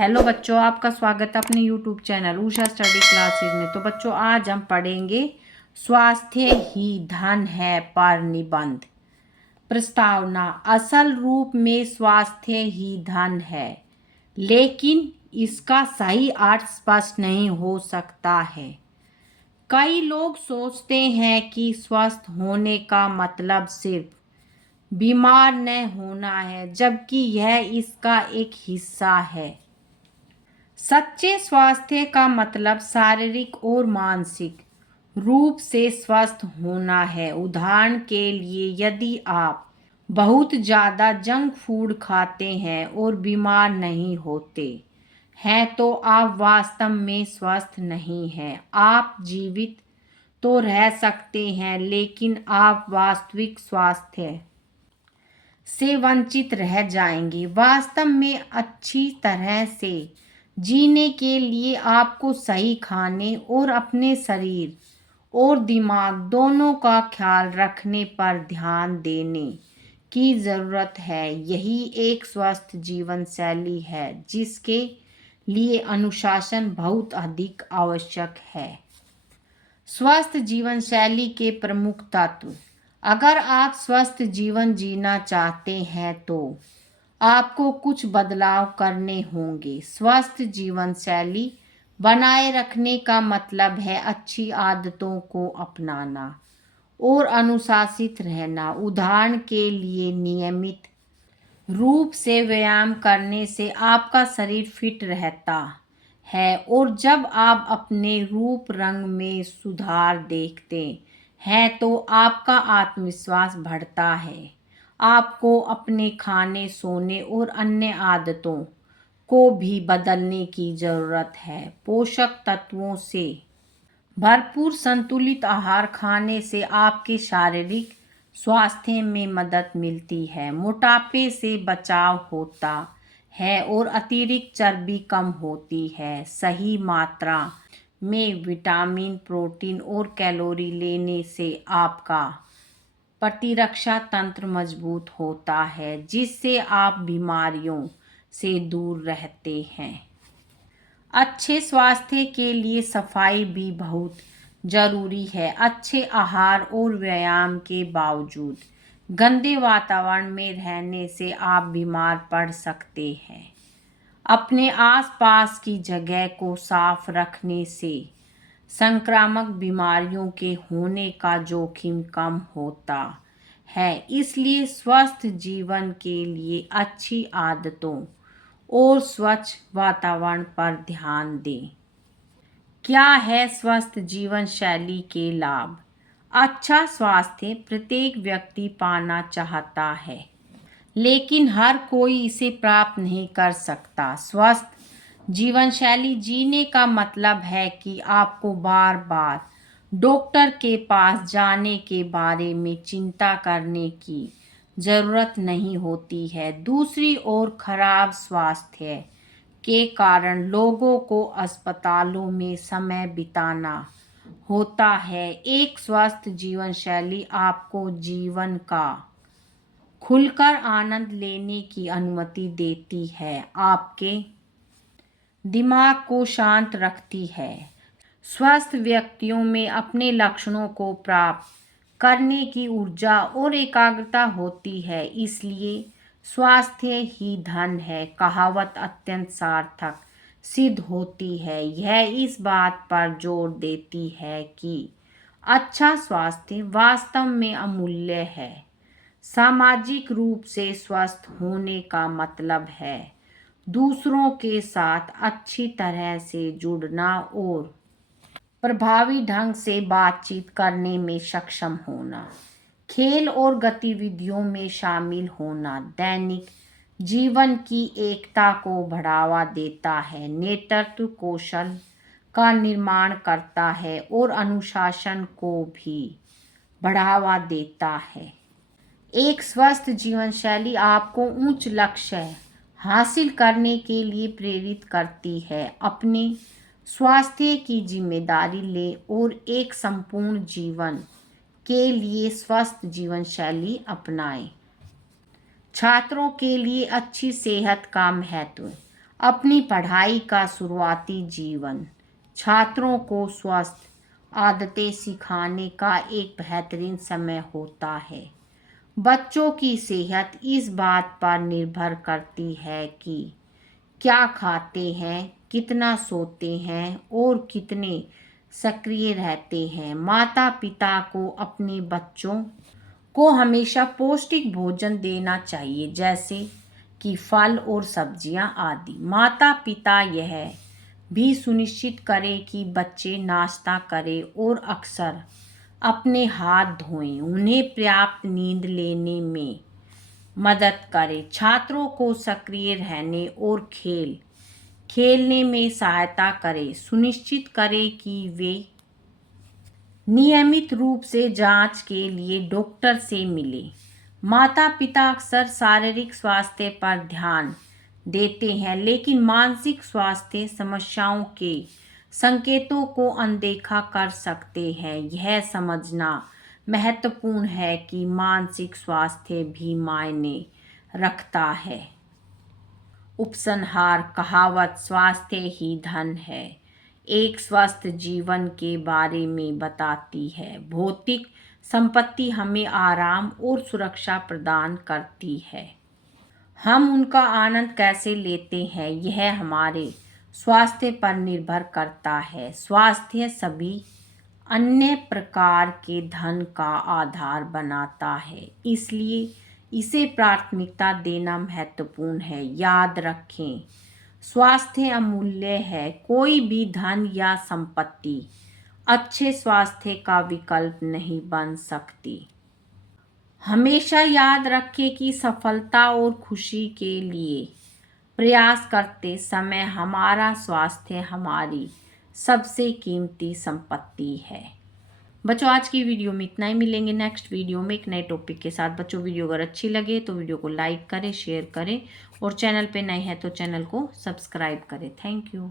Hello बच्चों, आपका स्वागत है अपने YouTube channel Usha study classes में। तो बच्चों, आज हम पढ़ेंगे स्वास्थ्य ही धन है पर निबंध। प्रस्तावना। असल रूप में स्वास्थ्य ही धन है, लेकिन इसका सही अर्थ स्पष्ट नहीं हो सकता है। कई लोग सोचते हैं कि स्वस्थ होने का मतलब सिर्फ बीमार न होना है, जबकि यह इसका एक हिस्सा है। सच्चे स्वास्थ्य का मतलब शारीरिक और मानसिक रूप से स्वस्थ होना है। उदाहरण के लिए, यदि आप बहुत ज़्यादा जंक फूड खाते हैं और बीमार नहीं होते हैं, तो आप वास्तव में स्वस्थ नहीं हैं। आप जीवित तो रह सकते हैं, लेकिन आप वास्तविक स्वास्थ्य से वंचित रह जाएंगे। वास्तव में अच्छी तरह से जीने के लिए आपको सही खाने और अपने शरीर और दिमाग दोनों का ख्याल रखने पर ध्यान देने की ज़रूरत है। यही एक स्वस्थ जीवन शैली है, जिसके लिए अनुशासन बहुत अधिक आवश्यक है। स्वस्थ जीवन शैली के प्रमुख तत्व। अगर आप स्वस्थ जीवन जीना चाहते हैं तो आपको कुछ बदलाव करने होंगे। स्वस्थ जीवन शैली बनाए रखने का मतलब है अच्छी आदतों को अपनाना और अनुशासित रहना। उदाहरण के लिए, नियमित रूप से व्यायाम करने से आपका शरीर फिट रहता है, और जब आप अपने रूप रंग में सुधार देखते हैं तो आपका आत्मविश्वास बढ़ता है। आपको अपने खाने, सोने और अन्य आदतों को भी बदलने की ज़रूरत है। पोषक तत्वों से भरपूर संतुलित आहार खाने से आपके शारीरिक स्वास्थ्य में मदद मिलती है, मोटापे से बचाव होता है और अतिरिक्त चर्बी कम होती है। सही मात्रा में विटामिन, प्रोटीन और कैलोरी लेने से आपका प्रतिरक्षा तंत्र मजबूत होता है, जिससे आप बीमारियों से दूर रहते हैं। अच्छे स्वास्थ्य के लिए सफाई भी बहुत जरूरी है। अच्छे आहार और व्यायाम के बावजूद गंदे वातावरण में रहने से आप बीमार पड़ सकते हैं। अपने आसपास की जगह को साफ रखने से संक्रामक बीमारियों के होने का जोखिम कम होता है। इसलिए स्वस्थ जीवन के लिए अच्छी आदतों और स्वच्छ वातावरण पर ध्यान दें। क्या है स्वस्थ जीवन शैली के लाभ? अच्छा स्वास्थ्य प्रत्येक व्यक्ति पाना चाहता है, लेकिन हर कोई इसे प्राप्त नहीं कर सकता। स्वस्थ जीवन शैली जीने का मतलब है कि आपको बार बार डॉक्टर के पास जाने के बारे में चिंता करने की ज़रूरत नहीं होती है। दूसरी ओर, खराब स्वास्थ्य के कारण लोगों को अस्पतालों में समय बिताना होता है। एक स्वस्थ जीवन शैली आपको जीवन का खुलकर आनंद लेने की अनुमति देती है, आपके दिमाग को शांत रखती है। स्वस्थ व्यक्तियों में अपने लक्ष्यों को प्राप्त करने की ऊर्जा और एकाग्रता होती है। इसलिए स्वास्थ्य ही धन है कहावत अत्यंत सार्थक सिद्ध होती है। यह इस बात पर जोर देती है कि अच्छा स्वास्थ्य वास्तव में अमूल्य है। सामाजिक रूप से स्वस्थ होने का मतलब है दूसरों के साथ अच्छी तरह से जुड़ना और प्रभावी ढंग से बातचीत करने में सक्षम होना। खेल और गतिविधियों में शामिल होना दैनिक जीवन की एकता को बढ़ावा देता है, नेतृत्व कौशल का निर्माण करता है और अनुशासन को भी बढ़ावा देता है। एक स्वस्थ जीवन शैली आपको उच्च लक्ष्य हासिल करने के लिए प्रेरित करती है। अपने स्वास्थ्य की जिम्मेदारी लें और एक संपूर्ण जीवन के लिए स्वस्थ जीवन शैली अपनाएं। छात्रों के लिए अच्छी सेहत का महत्व। अपनी पढ़ाई का शुरुआती जीवन छात्रों को स्वस्थ आदतें सिखाने का एक बेहतरीन समय होता है। बच्चों की सेहत इस बात पर निर्भर करती है कि क्या खाते हैं, कितना सोते हैं और कितने सक्रिय रहते हैं। माता पिता को अपने बच्चों को हमेशा पौष्टिक भोजन देना चाहिए, जैसे कि फल और सब्जियां आदि। माता पिता यह भी सुनिश्चित करें कि बच्चे नाश्ता करें और अक्सर अपने हाथ धोएं। उन्हें पर्याप्त नींद लेने में मदद करें। छात्रों को सक्रिय रहने और खेलने में सहायता करें। सुनिश्चित करें कि वे नियमित रूप से जांच के लिए डॉक्टर से मिलें। माता पिता अक्सर शारीरिक स्वास्थ्य पर ध्यान देते हैं, लेकिन मानसिक स्वास्थ्य समस्याओं के संकेतों को अनदेखा कर सकते हैं। यह समझना महत्वपूर्ण है कि मानसिक स्वास्थ्य भी मायने रखता है। उपसंहार कहावत स्वास्थ्य ही धन है एक स्वस्थ जीवन के बारे में बताती है। भौतिक संपत्ति हमें आराम और सुरक्षा प्रदान करती है। हम उनका आनंद कैसे लेते हैं यह हमारे स्वास्थ्य पर निर्भर करता है। स्वास्थ्य सभी अन्य प्रकार के धन का आधार बनाता है, इसलिए इसे प्राथमिकता देना महत्वपूर्ण है। याद रखें, स्वास्थ्य अमूल्य है। कोई भी धन या संपत्ति अच्छे स्वास्थ्य का विकल्प नहीं बन सकती। हमेशा याद रखें कि सफलता और खुशी के लिए प्रयास करते समय हमारा स्वास्थ्य हमारी सबसे कीमती संपत्ति है। बच्चों, आज की वीडियो में इतना ही। मिलेंगे नेक्स्ट वीडियो में एक नए टॉपिक के साथ। बच्चों, वीडियो अगर अच्छी लगे तो वीडियो को लाइक करें, शेयर करें और चैनल पे नए हैं तो चैनल को सब्सक्राइब करें। Thank you.